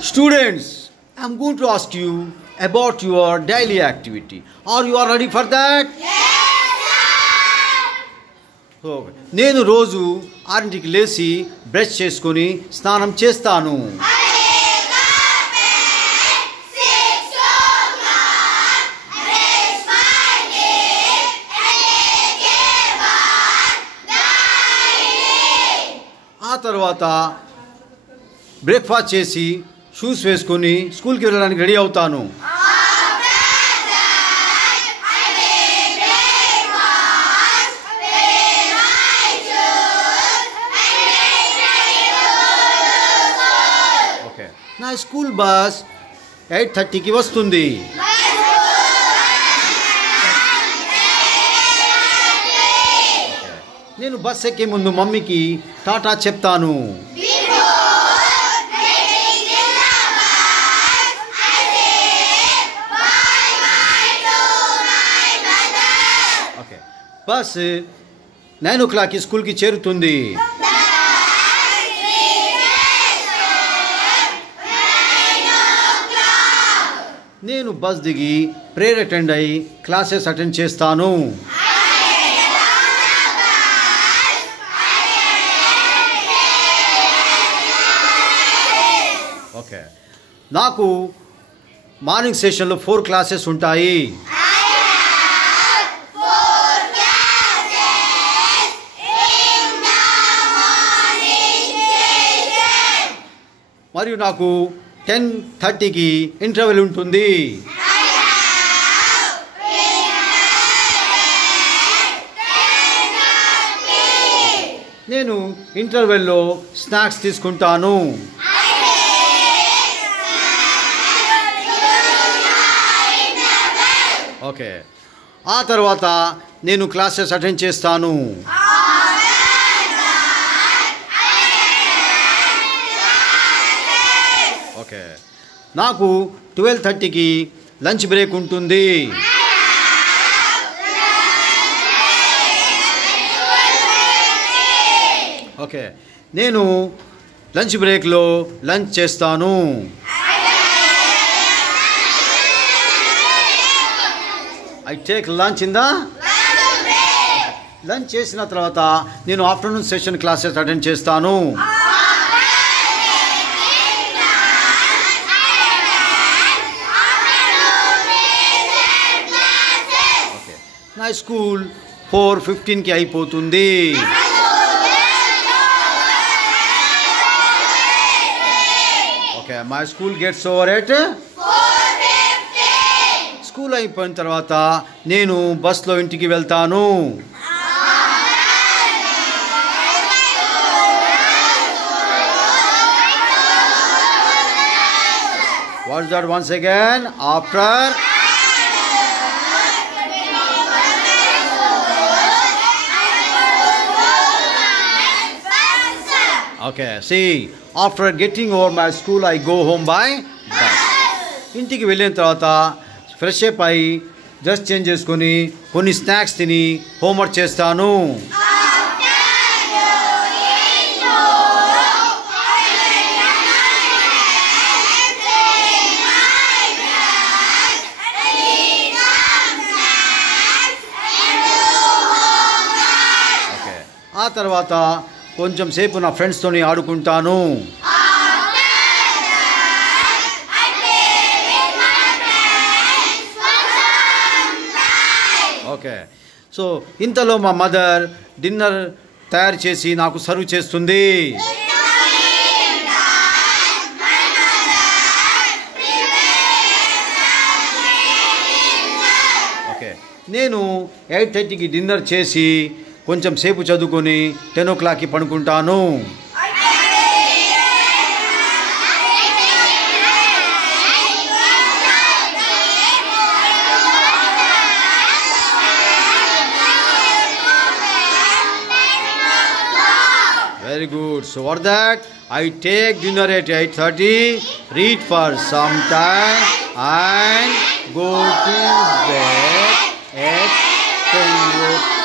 Students, I'm going to ask you about your daily activity. Are you all ready for that? So, నేను రోజు 6కి లేచి బ్రష్ చేసుకొని స్నానం చేస్తాను. ఆ తర్వాత బ్రేక్ఫాస్ట్ చేసి షూస్ వేసుకొని స్కూల్కి వెళ్ళడానికి రెడీ అవుతాను. ఓకే, నా స్కూల్ బస్ 8:30కి వస్తుంది. నేను బస్ ఎక్కే ముందు మమ్మీకి టాటా చెప్తాను. ఓకే, బస్ 9 o'clockకి స్కూల్కి చేరుతుంది. నేను బస్ దిగి ప్రేయర్ అటెండ్ అయ్యి క్లాసెస్ అటెండ్ చేస్తాను. ఓకే, నాకు మార్నింగ్ సెషన్లో 4 క్లాసెస్ ఉంటాయి. మరియు నాకు 10:30కి ఇంటర్వెల్ ఉంటుంది. నేను ఇంటర్వెల్లో స్నాక్స్ తీసుకుంటాను. ఓకే, ఆ తర్వాత నేను క్లాసెస్ అటెండ్ చేస్తాను. ఓకే, నాకు 12:30కి లంచ్ బ్రేక్ ఉంటుంది. ఓకే, నేను లంచ్ బ్రేక్లో లంచ్ చేస్తాను. I take lunch in the lunch చేసిన తర్వాత నేను ఆఫ్టర్నూన్ సెషన్ క్లాసెస్ అటెండ్ చేస్తాను. ఓకే, నా స్కూల్ 4:15కి అయిపోతుంది. Okay, my school gets over at school అయిపోయిన తర్వాత నేను బస్లో ఇంటికి వెళ్తాను. What's that once again after okay see after getting over my school I go home by bus. ఇంటికి వెళ్ళిన తర్వాత ఫ్రెష్ అప్ అయ్యి డ్రెస్ చేంజ్ చేసుకొని కొన్ని స్నాక్స్ తిని హోంవర్క్ చేస్తాను. ఓకే, ఆ తర్వాత కొంచెం సేపు నా ఫ్రెండ్స్తోని ఆడుకుంటాను. ఓకే, సో ఇంతలో మా మదర్ డిన్నర్ తయారు చేసి నాకు సర్వ్ చేస్తుంది. ఓకే, నేను 8:30కి డిన్నర్ చేసి కొంచెం సేపు చదువుకొని 10 o'clockకి పడుకుంటాను. Very good. So what that? I take dinner at 8:30, read for some time and go to bed at 10 o'clock.